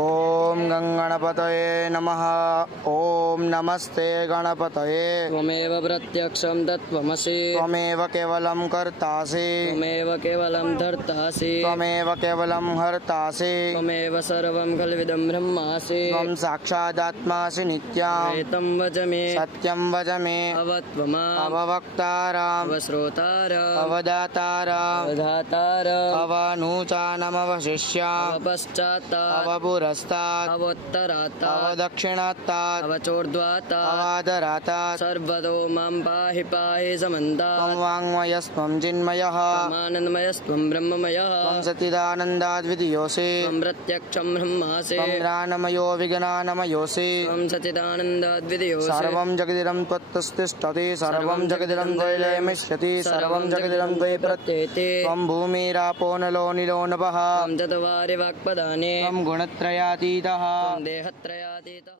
ओम गणपतये नमः। ओम नमस्ते गणपतये। त्वमेव प्रत्यक्षं तत्त्वमसि। त्वमेव केवलं कर्तासि। त्वमेव केवलं धर्तासि। त्वमेव केवलं हर्तासि। त्वमेव सर्वं खल्विदं ब्रह्मासि। त्वं साक्षादात्मासि नित्यम्। एतं वच मे सत्यं वच मे। अवत्वमाम् अववक्तारम्। अवश्रोतारम् अवदातारम्। अवधातारम् अवनूचानमवशिष्याम्। अवपश्चात्तात् अवपुरस्तात्। अवोत्तरात्तात् अवदक्षिणात्तात्। अवचोर्ध्वात्तात् अवादरातात्। सर्वतो मां पाहि पाहि समन्तात्। त्वं वाङ्मयस्त्वं चिन्मयः। त्वमानन्दमयस्त्वं ब्रह्ममयः। त्वं सच्चिदानन्दाद्वितीयोऽसि। त्वं प्रत्यक्षं ब्रह्मासि। त्वं ज्ञानमयो विज्ञानमयोऽसि। त्वं सच्चिदानन्दाद्वितीयोऽसि। सर्वं जगदिदं त्वत्तिष्ठति। सर्वं जगदिदं त्वयि लयमिष्यति। सर्वं जगदिदं त्वयि प्रत्येति। त्वं भूमिरापो नलो निलो नभः। त्वं चत्वारि वाक्पदानि। त्वं गुणत्रयातीतः। त्वं देहत्रयातीतः।